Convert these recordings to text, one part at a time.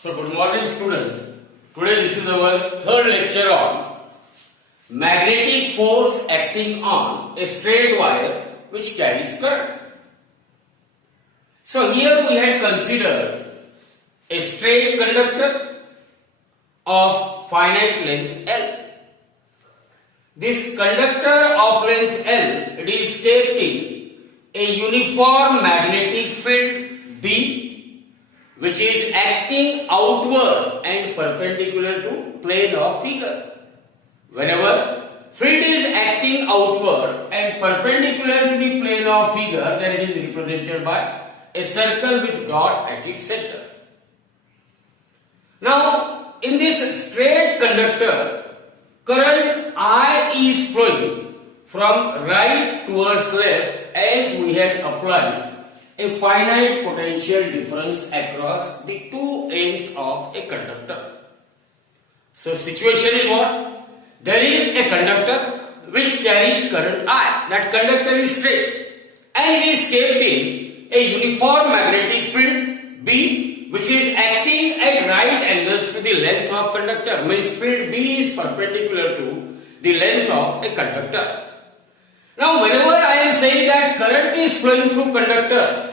So good morning student. Today this is our third lecture on magnetic force acting on a straight wire which carries current. So here we had considered a straight conductor of finite length L. This conductor of length L, it is kept in a uniform magnetic field B, which is acting outward and perpendicular to plane of figure. Whenever field is acting outward and perpendicular to the plane of figure, then it is represented by a circle with dot at its center. Now, in this straight conductor, current I is flowing from right towards left as we had applied a finite potential difference across the two ends of a conductor. So situation is what? There is a conductor which carries current I. That conductor is straight and it is kept in a uniform magnetic field B, which is acting at right angles to the length of conductor. Means field B is perpendicular to the length of a conductor. Now whenever I am saying that current is flowing through conductor,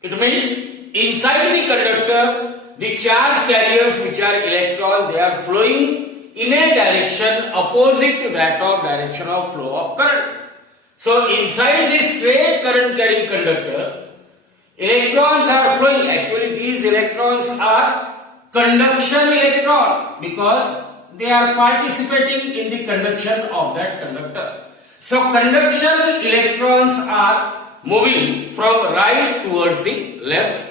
it means inside the conductor, the charge carriers which are electrons, they are flowing in a direction opposite to that of direction of flow of current. So inside this straight current carrying conductor, electrons are flowing. Actually these electrons are conduction electron because they are participating in the conduction of that conductor. So conduction electrons are moving from right towards the left,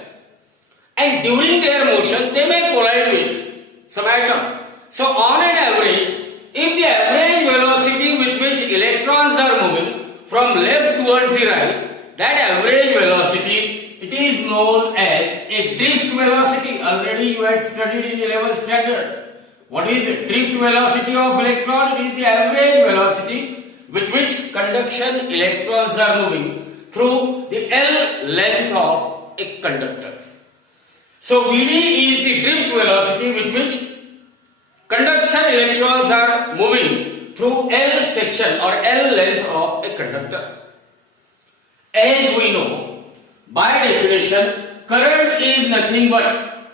and during their motion they may collide with some atom. So on an average, if the average velocity with which electrons are moving from left towards the right, that average velocity, it is known as a drift velocity. Already you had studied in 11th standard. What is the drift velocity of electron? It is the average velocity with which conduction electrons are moving through the L length of a conductor. So Vd is the drift velocity with which conduction electrons are moving through L section or L length of a conductor. As we know, by definition, current is nothing but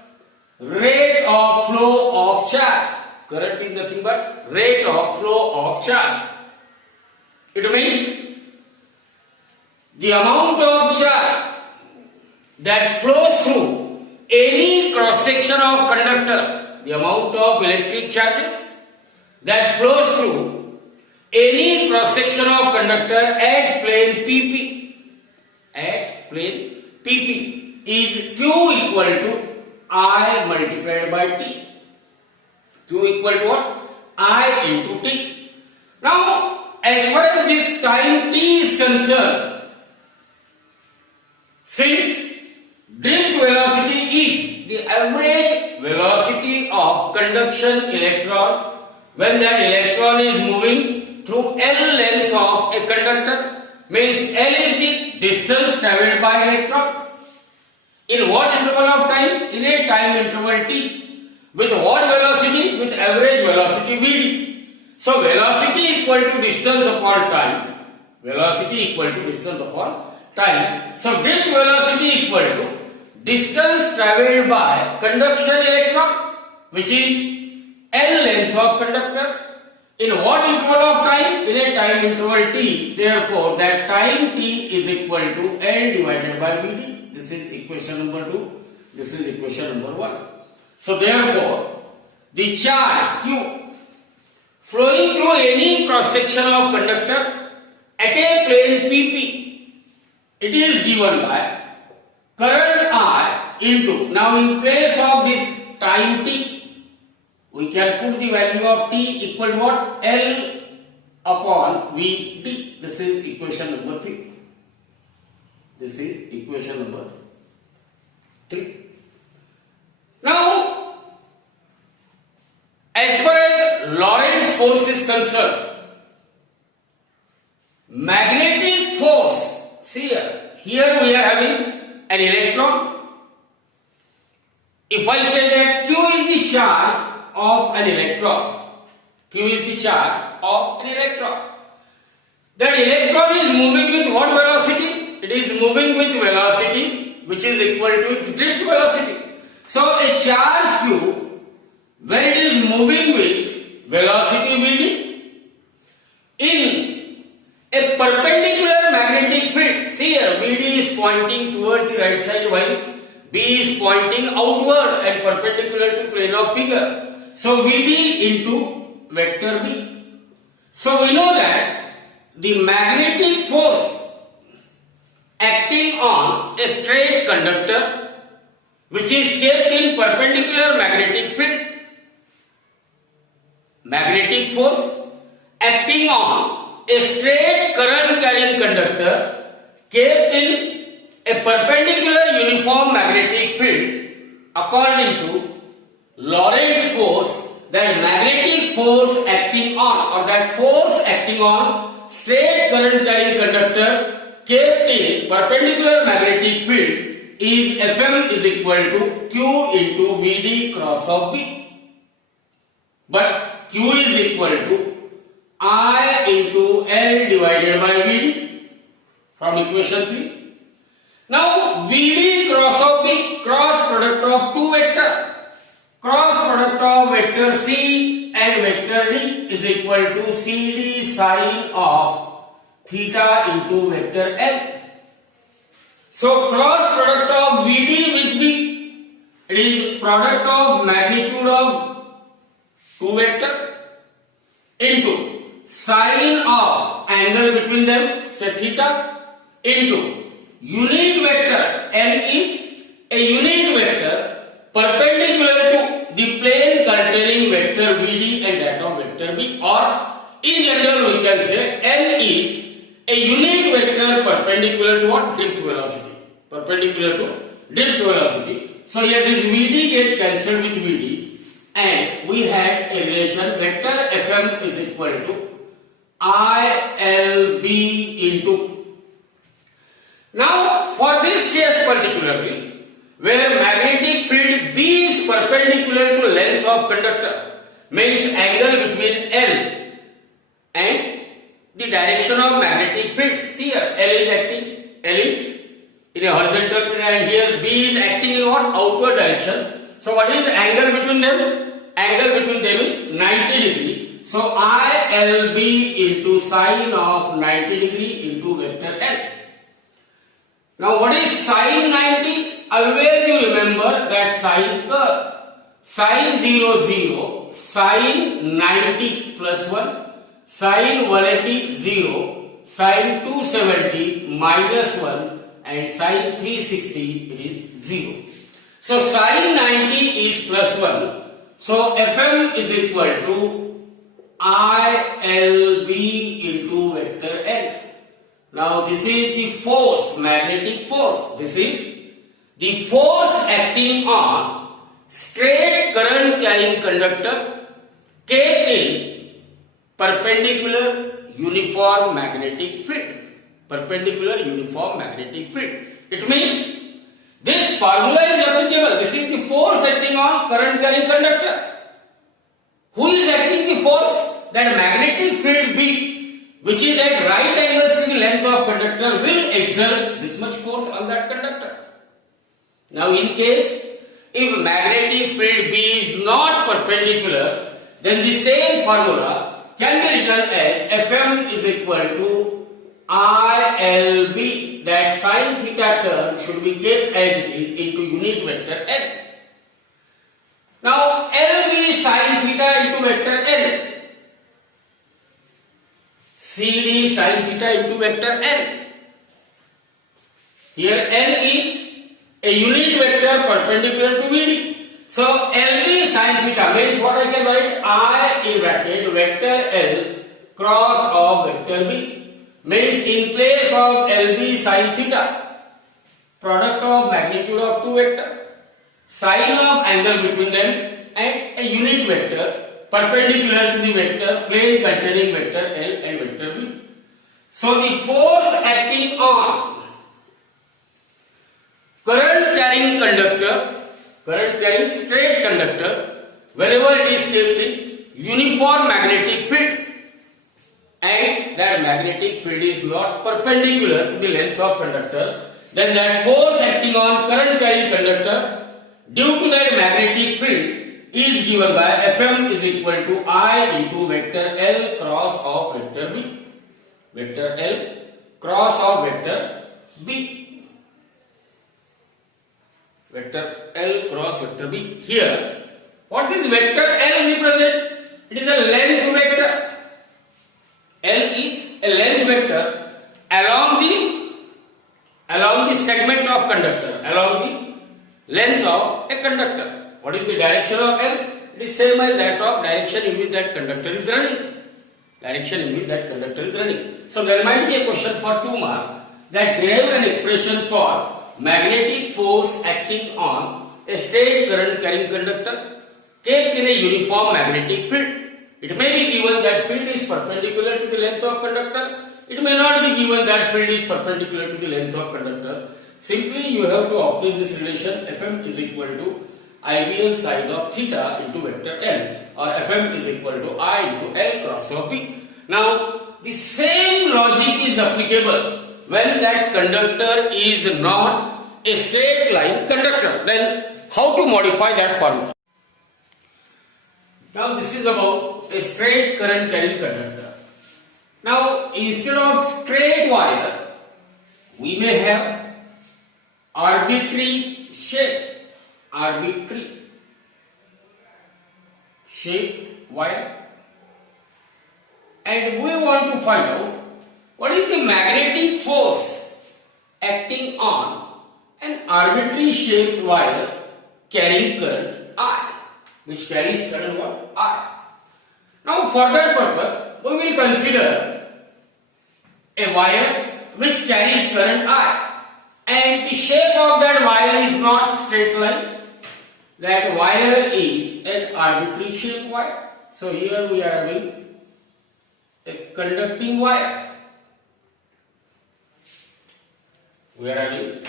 rate of flow of charge. Current is nothing but rate of flow of charge. It means the amount of charge that flows through any cross section of conductor, the amount of electric charges that flows through any cross section of conductor at plane PP is Q equal to I multiplied by T. Q equal to what? I into T. Now, as far as this time T is concerned, since drift velocity is the average velocity of conduction electron when that electron is moving through L length of a conductor, means L is the distance travelled by electron. In what interval of time? In a time interval T. With what velocity? With average velocity Vd. So velocity equal to distance upon time. Velocity equal to distance upon time. So drift velocity equal to distance travelled by conduction electron, which is L length of conductor. In what interval of time? In a time interval T. Therefore, that time T is equal to L divided by Vd. This is equation number 2. This is equation number 1. So therefore, the charge Q flowing through any cross section of conductor at a plane PP, it is given by current I into, now in place of this time T, we can put the value of T equal to what? L upon Vd. This is equation number 3. This is equation number 3. Now, as far as Lorentz force is concerned, magnetic force, see here we are having an electron if I say that Q is the charge of an electron, Q is the charge of an electron, that electron is moving with what velocity? It is moving with velocity which is equal to its drift velocity. So a charge Q, when it is moving with velocity Vd in a perpendicular magnetic field, see here Vd is pointing towards the right side while B is pointing outward and perpendicular to plane of figure. So Vd into vector B. So we know that the magnetic force acting on a straight conductor which is kept in perpendicular magnetic field, magnetic force acting on a straight current carrying conductor kept in a perpendicular uniform magnetic field, according to Lorentz force, that magnetic force acting on, or that force acting on straight current carrying conductor kept in perpendicular magnetic field is Fm is equal to Q into Vd cross of B. But Q is equal to I into L divided by Vd from equation 3. Now Vd cross of B, cross product of two vector, cross product of vector C and vector D is equal to CD sine of theta into vector L. So cross product of Vd with B, it is product of magnitude of two vector into sine of angle between them, say theta, into unit vector. L is a unit vector perpendicular to the plane containing vector Vd and that of vector B, or in general we can say L is a unit vector perpendicular to what? Drift velocity. Perpendicular to drift velocity. So here this Vd get cancelled with Vd and we had a relation vector Fm is equal to ILB into. Now for this case particularly, where magnetic field B is perpendicular to length of conductor, means angle between L and the direction of magnetic field. See here, L is acting, L is in a horizontal plane and here B is acting in what? Outward direction. So what is the angle between them? Angle between them is 90 degree. So ILB into sine of 90 degree into vector L. Now what is sine 90? Always you remember that sine curve. Sine 0, 0, sine 90 plus 1, sine 180 0, sine 270 minus 1 and sine 360 it is 0. So sine 90 is plus 1. So Fm is equal to ILB into vector L. Now this is the force, magnetic force. This is the force acting on straight current carrying conductor kept in perpendicular uniform magnetic field. Perpendicular uniform magnetic field. It means this formula is applicable. This is the force acting on current carrying conductor. Who is acting the force? That magnetic field B, which is at right angles to the length of conductor, will exert this much force on that conductor. Now in case if magnetic field B is not perpendicular, then the same formula can be written as Fm is equal to ILB, that sine theta term should be kept as it is into unit vector L. Now LB sine theta into vector L. CD sine theta into vector L. Here L is a unit vector perpendicular to Vd. So LB sine theta means what I can write? I in bracket vector L cross of vector B. Means in place of LB sine theta, product of magnitude of two vector, sine of angle between them and a unit vector perpendicular to the vector plane containing vector L and vector B. So the force acting on current carrying conductor current carrying straight conductor wherever it is kept in uniform magnetic field, and that magnetic field is not perpendicular to the length of conductor, then that force acting on current carrying conductor due to that magnetic field is given by Fm is equal to I into vector L cross of vector B. Vector L cross of vector B. Vector L cross vector B. Here, what is vector L represent? It is a length vector. L is a length vector along the segment of conductor, along the length of a conductor. What is the direction of L? It is same as that of direction in which that conductor is running. Direction in which that conductor is running. So there might be a question for 2 marks that there is an expression for magnetic force acting on a straight current carrying conductor kept in a uniform magnetic field. It may be given that field is perpendicular to the length of conductor. It may not be given that field is perpendicular to the length of conductor. Simply you have to obtain this relation Fm is equal to ideal sine of theta into vector L, or Fm is equal to I into L cross of B. Now the same logic is applicable when that conductor is not a straight line conductor. Then how to modify that formula? Now this is about a straight current carrying conductor. Now instead of straight wire, we may have arbitrary shape wire, and we want to find out what is the magnetic force acting on an arbitrary shaped wire carrying current I, which carries current what? I. Now for that purpose, we will consider a wire which carries current I, and the shape of that wire is not straight line. That wire is an arbitrary shaped wire. So here we are having a conducting wire. We are having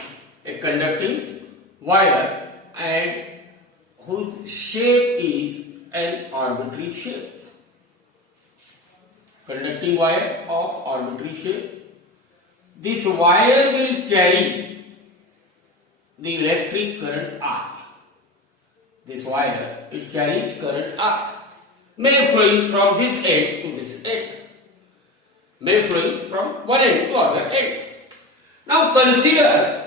a conducting wire and whose shape is an arbitrary shape. Conducting wire of arbitrary shape. This wire will carry the electric current I. This wire, it carries current I. May flowing from this end to this end. May flowing from one end to other end. Now consider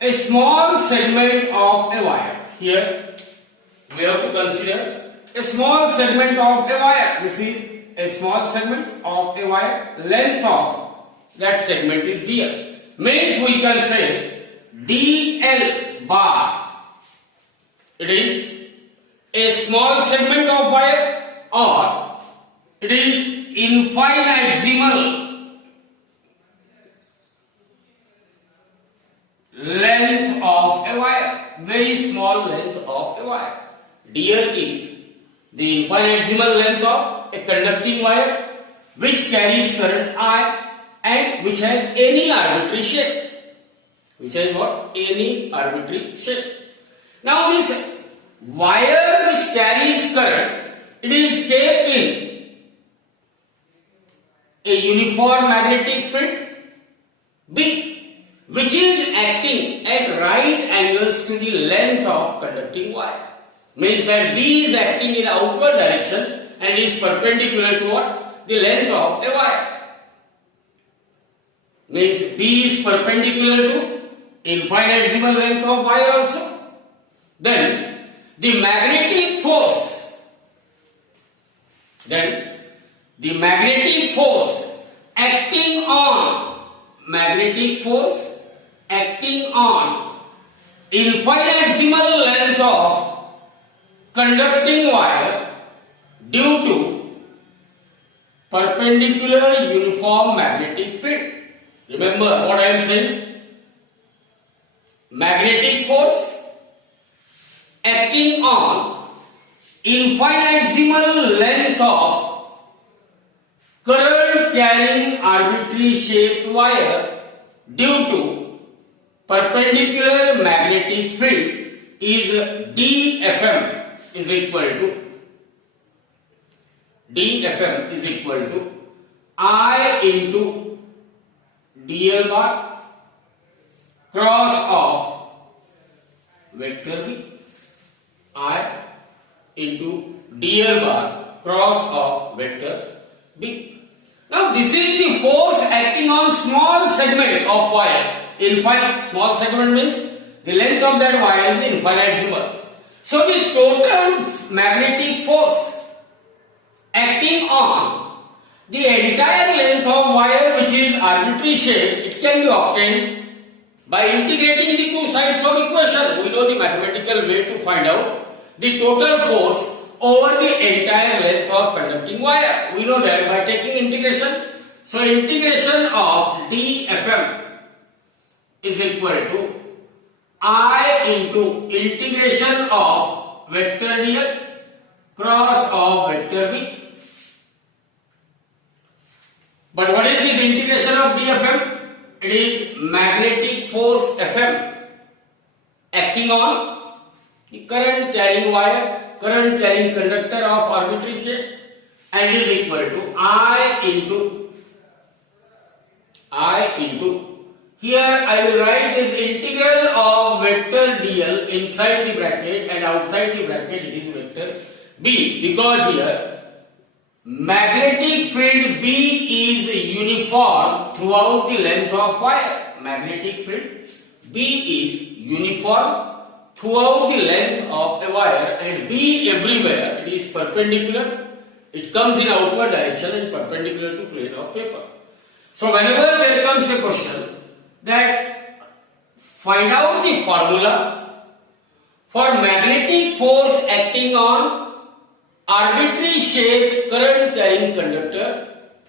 a small segment of a wire. Here we have to consider a small segment of a wire. This is a small segment of a wire. Length of that segment is dl. Means we can say dl bar. It is a small segment of wire, or it is infinitesimal length of a wire, very small length of a wire. dl is the infinitesimal length of a conducting wire which carries current I and which has any arbitrary shape. Which has what? Any arbitrary shape. Now this wire which carries current, it is kept in a uniform magnetic field B, which is acting at right angles to the length of conducting wire. Means that B is acting in outward direction and is perpendicular to what? The length of a wire. Means B is perpendicular to infinitesimal length of wire also. Then the magnetic force acting on infinitesimal length of conducting wire due to perpendicular uniform magnetic field. Remember what I am saying? Magnetic force acting on infinitesimal length of current carrying arbitrary shaped wire due to perpendicular magnetic field is DFM is equal to I into dl bar cross of vector B. I into dl bar cross of vector B. Now this is the force acting on small segment of wire. Infinite. Small segment means the length of that wire is infinitesimal. So the total magnetic force acting on the entire length of wire, which is arbitrary shape, it can be obtained by integrating the two sides of equation. We know the mathematical way to find out the total force over the entire length of conducting wire. We know that by taking integration. So integration of dFm is equal to I into integration of vector dl cross of vector B. But what is this integration of dFm? It is magnetic force Fm acting on the current carrying wire, current carrying conductor of arbitrary shape, and is equal to I into here I will write this integral of vector dl inside the bracket and outside the bracket it is vector B, because here magnetic field B is uniform throughout the length of wire. Magnetic field B is uniform throughout the length of a wire, and B everywhere it is perpendicular. It comes in outward direction and perpendicular to plane of paper. So whenever there comes a question that find out the formula for magnetic force acting on arbitrary shaped current carrying conductor,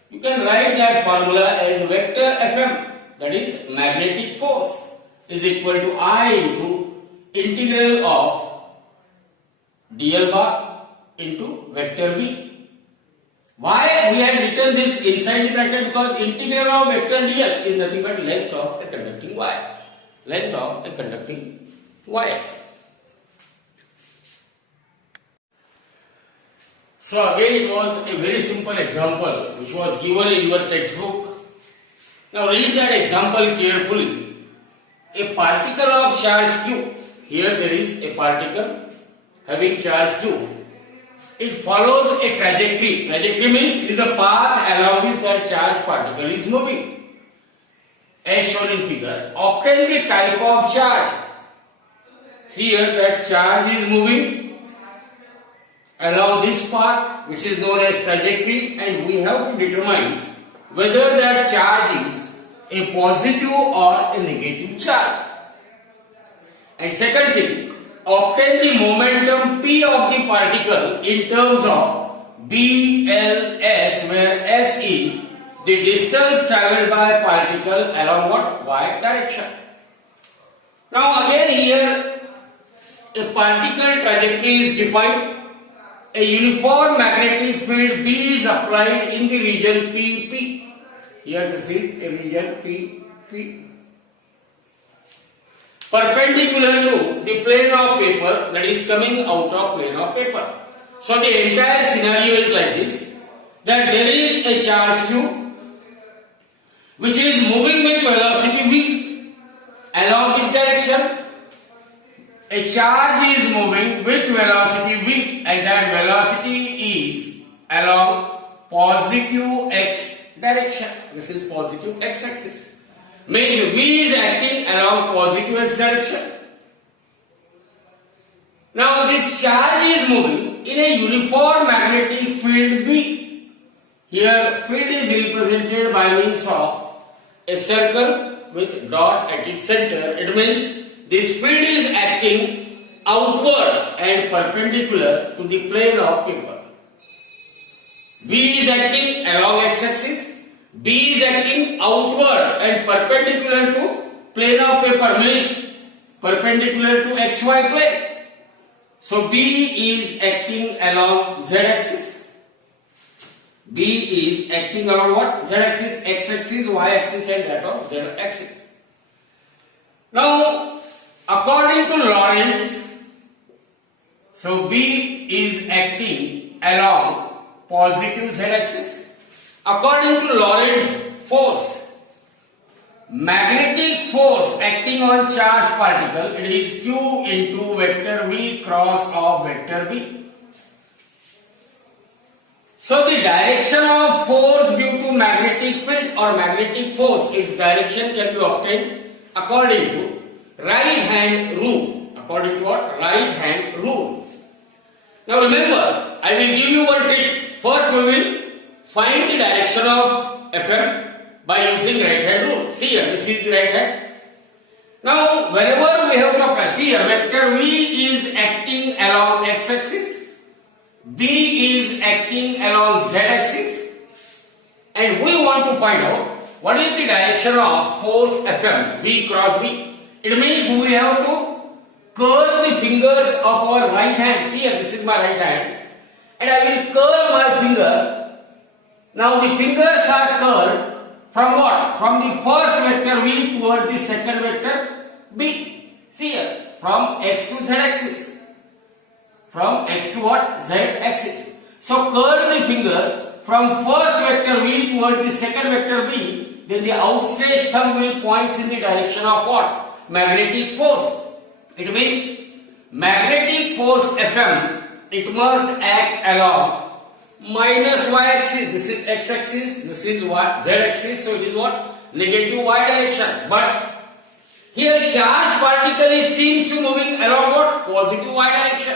you can write that formula as vector Fm, that is magnetic force, is equal to I into integral of dl bar into vector B. Why we have written this inside the bracket? Because integral of vector dl is nothing but length of a conducting wire. Length of a conducting wire. So again it was a very simple example which was given in your textbook. Now read that example carefully. A particle of charge q. Here there is a particle having charge q. It follows a trajectory. Trajectory means it is a path along which that charged particle is moving. As shown in figure, obtain the type of charge. Here that charge is moving along this path which is known as trajectory, and we have to determine whether that charge is a positive or a negative charge. And second thing, obtain the momentum P of the particle in terms of BLS, where S is the distance travelled by particle along what? Y direction. Now again here a particle trajectory is defined. A uniform magnetic field B is applied in the region PP. Here this is a region PP. Perpendicular to the plane of paper, that is coming out of plane of paper. So the entire scenario is like this, that there is a charge q which is moving with velocity v. Along which direction? A charge is moving with velocity v, and that velocity is along positive x direction. This is positive x axis. Means V is acting along positive x direction. Now this charge is moving in a uniform magnetic field B. Here field is represented by means of a circle with dot at its center. It means this field is acting outward and perpendicular to the plane of paper. V is acting along x-axis. B is acting outward and perpendicular to plane of paper, means perpendicular to xy plane. So B is acting along z-axis. B is acting along what? Z-axis, x-axis, y-axis, and that of z-axis. Now, according to Lorentz, So B is acting along positive z-axis. According to Lorentz force, magnetic force acting on charged particle, it is Q into vector V cross of vector B. So the direction of force due to magnetic field or magnetic force, its direction can be obtained according to right hand rule. According to what? Right hand rule. Now remember, I will give you one trick. First we will find the direction of FM by using right hand rule. See here, this is the right hand. Now whenever we have to apply, see here, vector V is acting along x-axis, B is acting along z-axis, and we want to find out what is the direction of force FM, V cross B. It means we have to curl the fingers of our right hand. See here, this is my right hand, and I will curl my finger. Now the fingers are curled from what? From the first vector V towards the second vector B. See here, from x to z axis. From x to what? Z axis. So curl the fingers from first vector V towards the second vector B. Then the outstretched thumb will points in the direction of what? Magnetic force. It means magnetic force FM, it must act along minus y axis. This is x axis, this is what? Z axis. So it is what? Negative y direction. But here charged particle is seems to moving along what? Positive y direction.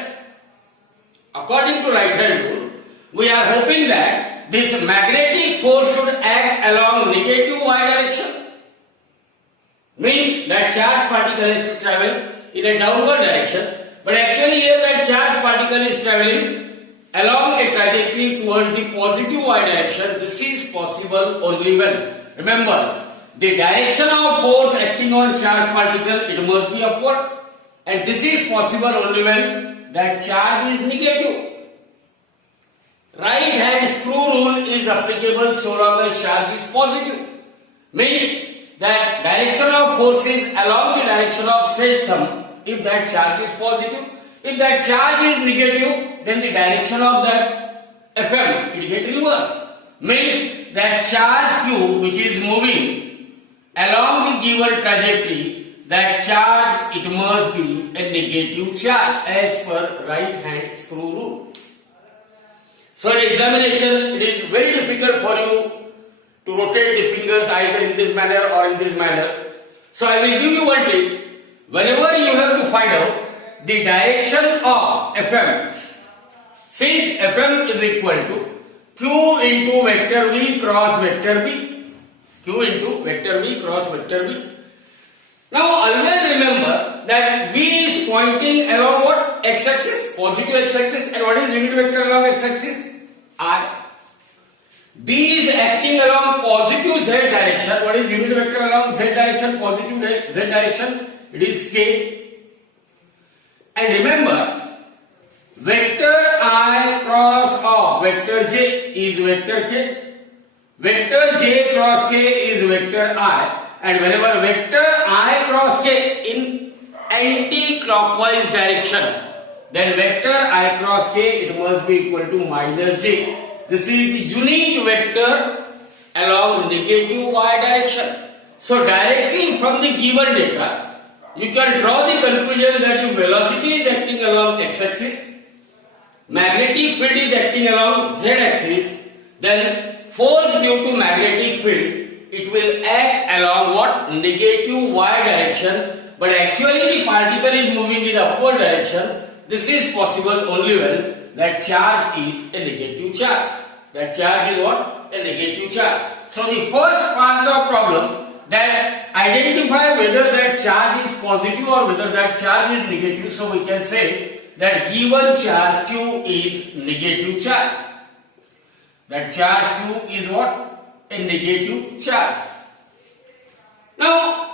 According to right hand rule, we are hoping that this magnetic force should act along negative y direction. Means that charged particle is to travel in a downward direction, but actually here that charged particle is traveling along a trajectory towards the positive y direction. This is possible only when, remember, the direction of force acting on charged particle, it must be upward, and this is possible only when that charge is negative. Right hand screw rule is applicable so long as charge is positive. Means that direction of force is along the direction of stretched thumb if that charge is positive. If that charge is negative, then the direction of that FM, it get reversed. Means that charge Q which is moving along the given trajectory, that charge it must be a negative charge as per right hand screw rule. So in examination, it is very difficult for you to rotate the fingers either in this manner or in this manner. So I will give you one trick. Whenever you have to find out the direction of FM, since FM is equal to Q into vector V cross vector B. Q into vector V cross vector B. Now always remember that V is pointing along what? X-axis, positive x-axis, and what is unit vector along x-axis? I. B is acting along positive z direction. What is unit vector along z direction? Positive z direction. It is K. And remember, vector I cross of vector J is vector K. Vector J cross K is vector I. And whenever vector I cross K in anti-clockwise direction, then vector I cross K, it must be equal to minus J. This is the unit vector along negative y direction. So directly from the given data, you can draw the conclusion that if velocity is acting along x-axis, magnetic field is acting along z-axis, then force due to magnetic field, it will act along what? Negative y direction, but actually the particle is moving in upward direction. This is possible only when that charge is a negative charge. That charge is what? A negative charge. So the first part of problem, that identify whether that charge is positive or whether that charge is negative. So we can say that given charge Q is negative charge. That charge Q is what? A negative charge. Now,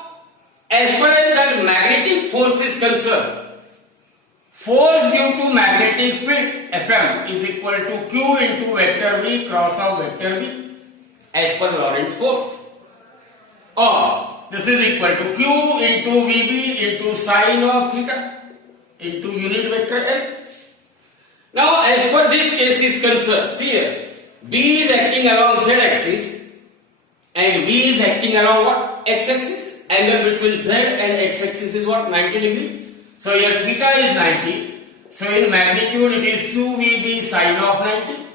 as far as that magnetic force is concerned, force due to magnetic field FM is equal to Q into vector V cross of vector B as per Lorentz force. Or this is equal to Q into VB into sine of theta into unit vector L. Now, as per this case is concerned, see here, B is acting along Z axis and V is acting along what? X axis. Angle between Z and X axis is what? 90 degree. So here theta is 90. So in magnitude it is QVB sine of 90.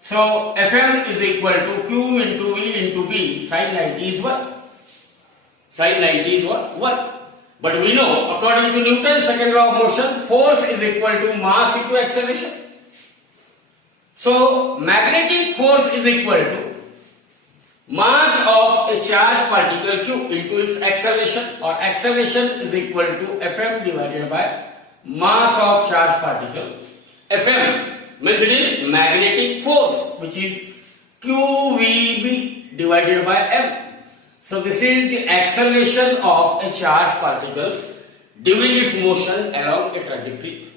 So Fm is equal to Q into V into B. Sine 90 is what? Sine 90 is what? 1. But we know, according to Newton's second law of motion, force is equal to mass into acceleration. So magnetic force is equal to mass of a charged particle Q into its acceleration, or acceleration is equal to Fm divided by mass of charged particle. Fm means it is magnetic force, which is QVB divided by M. So this is the acceleration of a charged particle during its motion along a trajectory.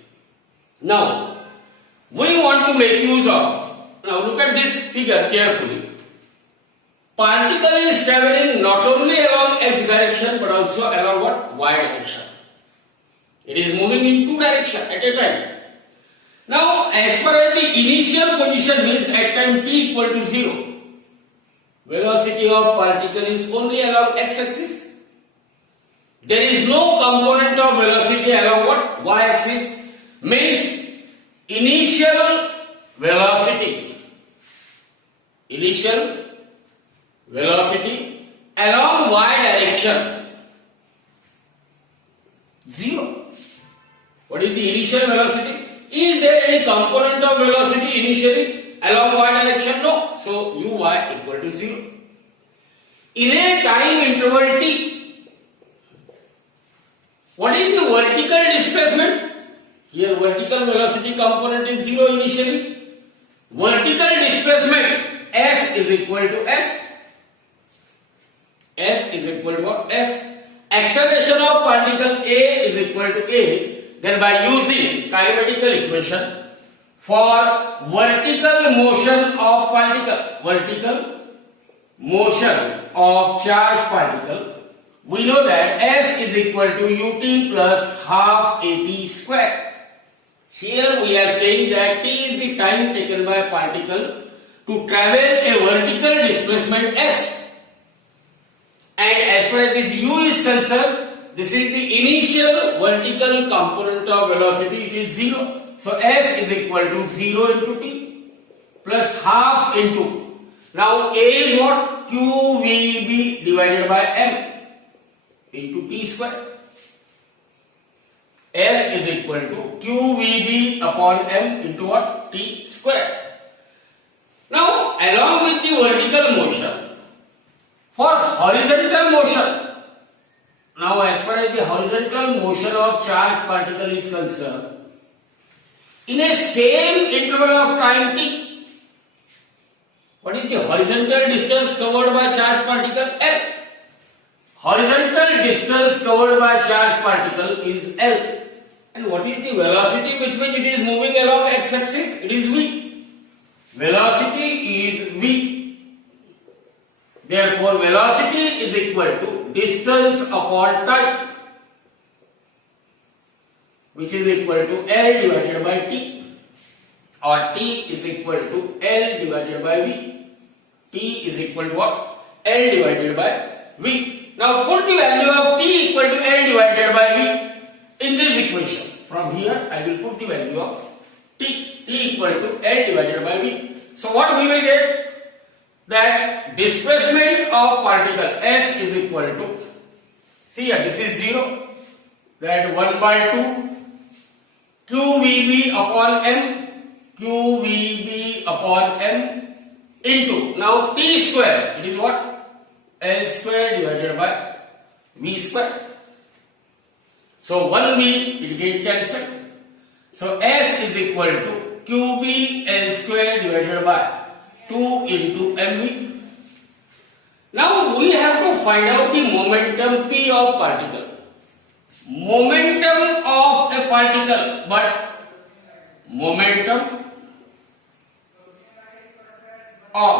Now, we want to make use of, now look at this figure carefully. Particle is traveling not only along x direction but also along what? Y direction. It is moving in two directions at a time. Now, as per the initial position means at time t equal to 0, velocity of particle is only along x-axis. There is no component of velocity along what? Y-axis. Means initial velocity along y direction 0. What is the initial velocity? Is there any component of velocity initially along y direction? No. So uy equal to 0. In a time interval t, what is the vertical displacement? Here vertical velocity component is 0 initially. Vertical displacement s is equal to s. S is equal to what? S. Acceleration of particle A is equal to A. Then by using kinematical equation for vertical motion of charged particle, we know that S is equal to ut plus half at square. Here we are saying that t is the time taken by a particle to travel a vertical displacement s. And as far as this u is concerned, this is the initial vertical component of velocity, it is 0. So s is equal to 0 into t plus half into, now a is what? QVB divided by m into t square. S is equal to QVB upon m into what? T square. Now along with the vertical motion, for horizontal motion, now as far as the horizontal motion of charged particle is concerned, in a same interval of time t, what is the horizontal distance covered by charged particle? L. Horizontal distance covered by charged particle is L. And what is the velocity with which it is moving along x-axis? It is v. Velocity is v. Therefore, velocity is equal to distance upon time, which is equal to L divided by t, or t is equal to L divided by v. T is equal to what? L divided by v. Now put the value of t equal to L divided by v in this equation. From here I will put the value of t equal to L divided by v. So what we will get? That displacement of particle s is equal to, see here, this is 0, that 1 by 2 QVB upon m, QVB upon m into, now t square, it is what? L square divided by v square. So 1v, it get cancelled. So s is equal to QB L square divided by 2 into mv. Now we have to find out the momentum p of particle. Momentum of a particle, but momentum of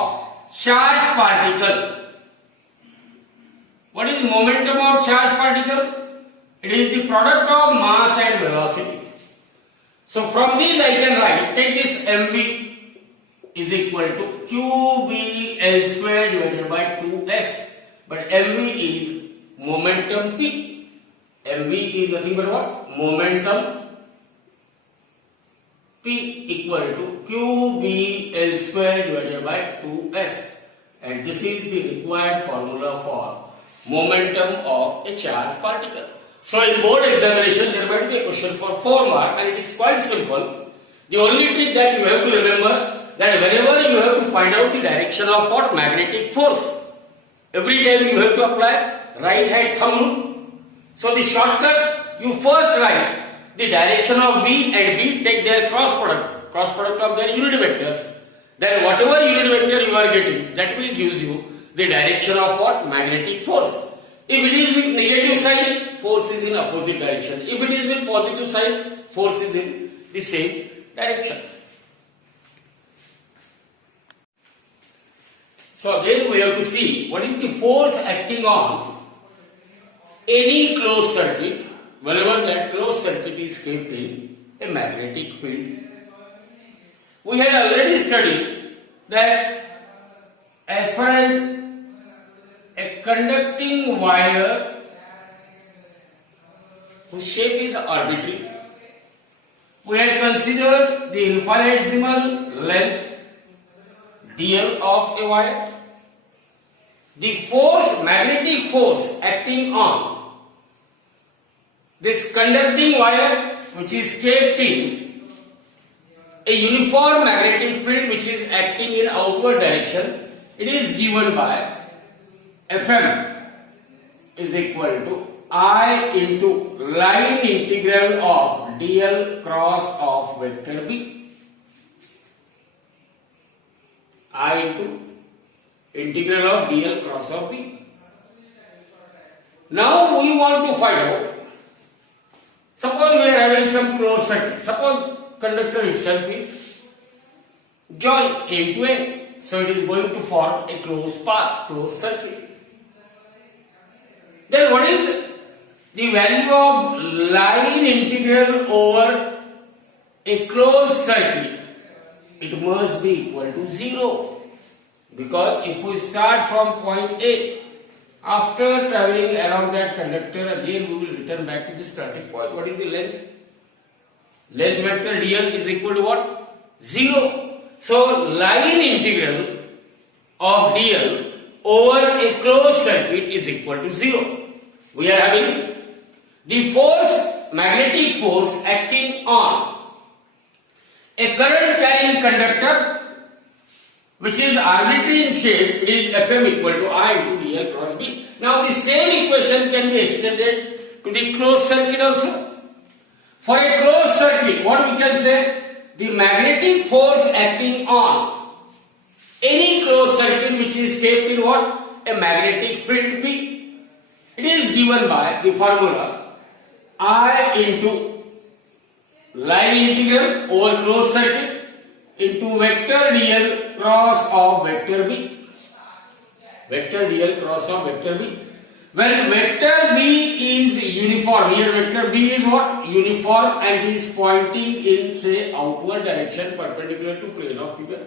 charged particle. What is momentum of charged particle? It is the product of mass and velocity. So from these I can write, take this mv is equal to qbl square divided by 2s. But mv is momentum p. mv is nothing but what? Momentum p equal to qbl square divided by 2s. And this is the required formula for momentum of a charged particle. So in board examination there might be a question for 4 mark, and it is quite simple. The only trick that you have to remember, that whenever you have to find out the direction of what? Magnetic force, every time you have to apply right hand thumb rule. So the shortcut, you first write the direction of V and B, take their cross product of their unit vectors. Then whatever unit vector you are getting, that will gives you the direction of what? Magnetic force. If it is with negative sign, force is in opposite direction. If it is with positive sign, force is in the same direction. So again we have to see what is the force acting on any closed circuit whenever that closed circuit is kept in a magnetic field. We had already studied that as far as a conducting wire whose shape is arbitrary, we had considered the infinitesimal length dl of a wire, the force, magnetic force acting on this conducting wire which is kept in a uniform magnetic field which is acting in outward direction. It is given by Fm is equal to I into line integral of dl cross of vector B. I into integral of dl cross of B. Now we want to find out, suppose we are having some closed circuit. Suppose conductor itself is joined end to end. So it is going to form a closed path, closed circuit. Then what is the value of line integral over a closed circuit? It must be equal to 0. Because if we start from point A, after traveling along that conductor, again we will return back to the starting point. What is the length? Length vector dl is equal to what? 0. So line integral of dl over a closed circuit is equal to 0. We are having the force, magnetic force acting on a current carrying conductor which is arbitrary in shape. It is Fm equal to I into dl cross B. Now the same equation can be extended to the closed circuit also. For a closed circuit, what we can say? The magnetic force acting on any closed circuit which is kept in what? A magnetic field B. It is given by the formula I into line integral over closed circuit into vector dl cross of vector B. Vector dl cross of vector B. When vector B is uniform, here vector B is what? Uniform, and it is pointing in, say, outward direction perpendicular to plane of figure.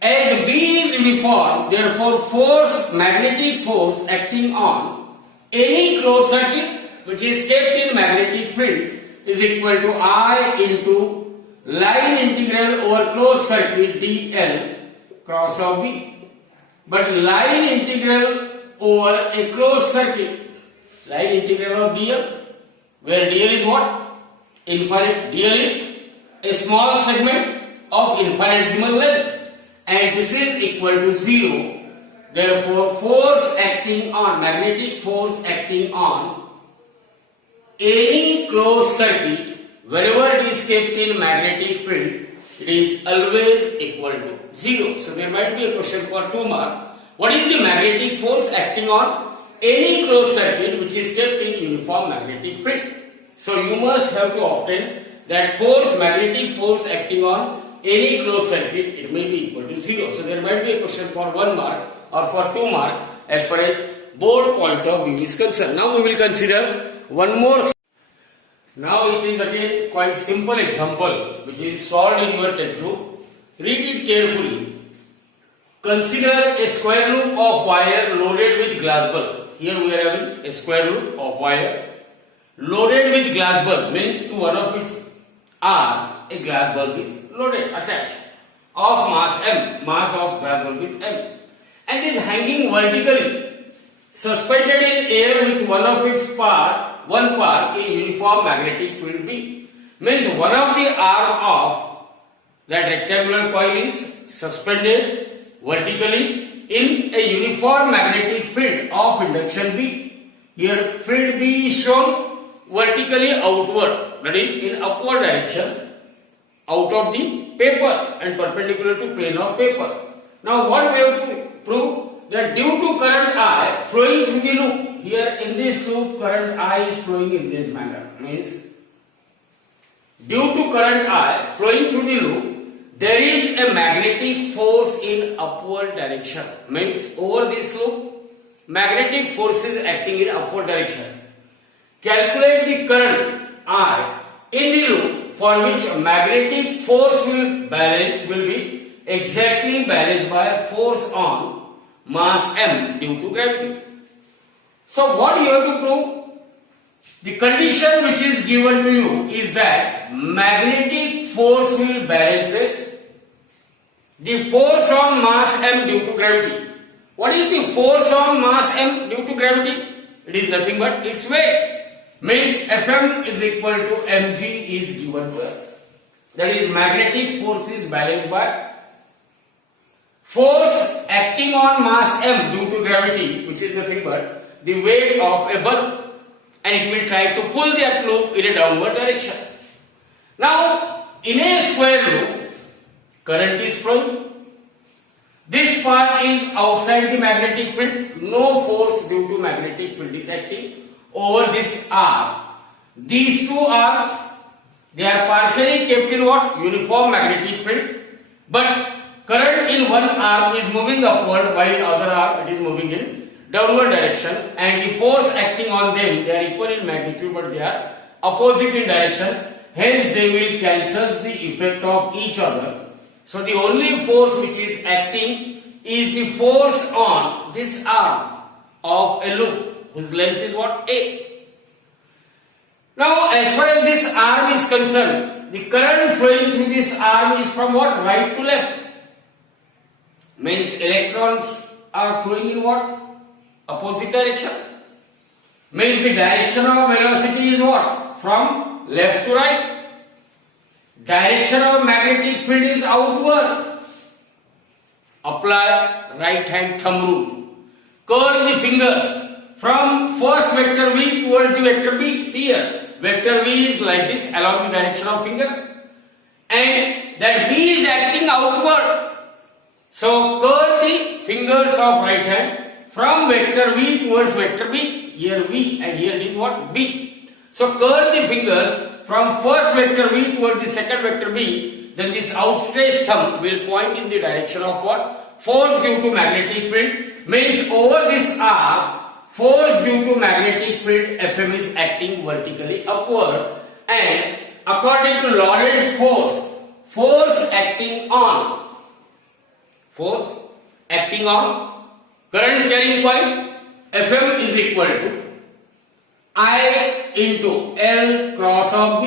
As B is uniform, therefore force, magnetic force acting on any closed circuit which is kept in magnetic field is equal to I into line integral over closed circuit dl cross of B. But line integral over a closed circuit, line integral of dl, where dl is what? Infinite. Dl is a small segment of infinitesimal length, and this is equal to 0. Therefore force acting on, magnetic force acting on any closed circuit wherever it is kept in magnetic field, it is always equal to 0. So there might be a question for 2 mark. What is the magnetic force acting on any closed circuit which is kept in uniform magnetic field? So you must have to obtain that force, magnetic force acting on any closed circuit, it may be equal to 0. So there might be a question for 1 mark or for 2 mark as far as board point of view is concerned. Now we will consider one more. Now it is again quite simple example which is solved in your textbook. Read it carefully. Consider a square loop of wire loaded with glass bulb. Here we are having a square loop of wire loaded with glass bulb, means to one of its R a glass bulb is loaded, attached, of mass m. Mass of glass bulb is m, and is hanging vertically, suspended in air with one part in uniform magnetic field B. Means one of the arm of that rectangular coil is suspended vertically in a uniform magnetic field of induction B. Here field B is shown vertically outward, that is in upward direction, out of the paper and perpendicular to plane of paper. Now what we have to prove? That due to current I flowing through the loop, here in this loop current I is flowing in this manner, means due to current I flowing through the loop, there is a magnetic force in upward direction, means over this loop magnetic force is acting in upward direction. Calculate the current I in the loop for which magnetic force will be exactly balanced by force on mass m due to gravity. So what you have to prove? The condition which is given to you is that magnetic force will balances the force on mass m due to gravity. What is the force on mass m due to gravity? It is nothing but its weight. Means Fm is equal to mg is given to us. That is magnetic force is balanced by force acting on mass m due to gravity, which is nothing but the weight of a bulb, and it will try to pull that loop in a downward direction. Now in a square loop current is flowing. This part is outside the magnetic field. No force due to magnetic field is acting over this arm. These two arms, they are partially kept in what? Uniform magnetic field, but current in one arm is moving upward while in other arm it is moving in downward direction, and the force acting on them, they are equal in magnitude but they are opposite in direction, hence they will cancel the effect of each other. So the only force which is acting is the force on this arm of a loop whose length is what? A. Now as far as this arm is concerned, the current flowing through this arm is from what? Right to left. Means electrons are flowing in what? Opposite direction. Means the direction of velocity is what? From left to right. Direction of magnetic field is outward. Apply right hand thumb rule. Curl the fingers from first vector V towards the vector B. See here, vector V is like this along the direction of finger, and that B is acting outward. So curl the fingers of right hand from vector V towards vector B. Here V and here it is what? B. So curl the fingers from first vector V towards the second vector B. Then this outstretched thumb will point in the direction of what? Force due to magnetic field. Means over this arm, force due to magnetic field Fm is acting vertically upward, and according to Lorentz force acting on current carrying coil Fm is equal to I into L cross of B.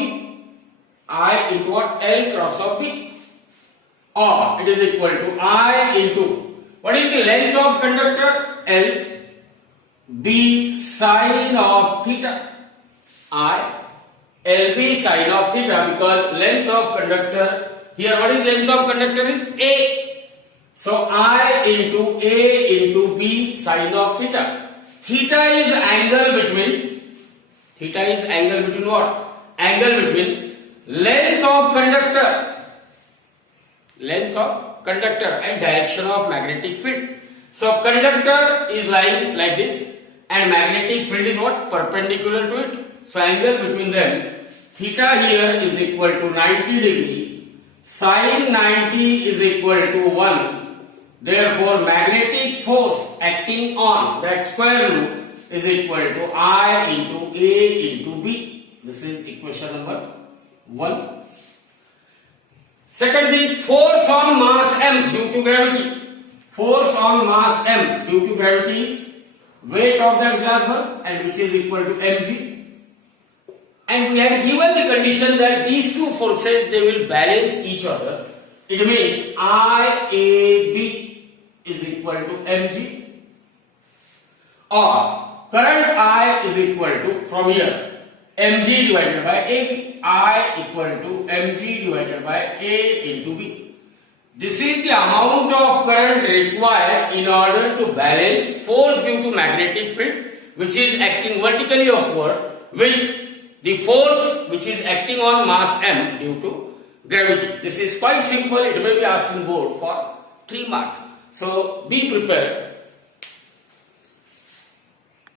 I into what? L cross of B. Or it is equal to I into, what is the length of conductor? L. B sine of theta. I. L B sine of theta, because length of conductor, here what is length of conductor is A. So I into A into B sine of theta. Theta is angle between what? Angle between length of conductor and direction of magnetic field. So conductor is lying like this and magnetic field is what? Perpendicular to it. So angle between them, theta here is equal to 90 degree, sine 90 is equal to 1. Therefore magnetic force acting on that square loop is equal to I into A into B. This is equation number 1. Second thing, force on mass m due to gravity. Force on mass m due to gravity is weight of that glass bulb, and which is equal to mg. And we had given the condition that these two forces, they will balance each other. It means IAB is equal to mg, or current I is equal to, from here, mg divided by AB. I equal to mg divided by A into B. This is the amount of current required in order to balance force due to magnetic field, which is acting vertically upward, with the force which is acting on mass m due to gravity. This is quite simple. It may be asked in board for 3 marks. So be prepared.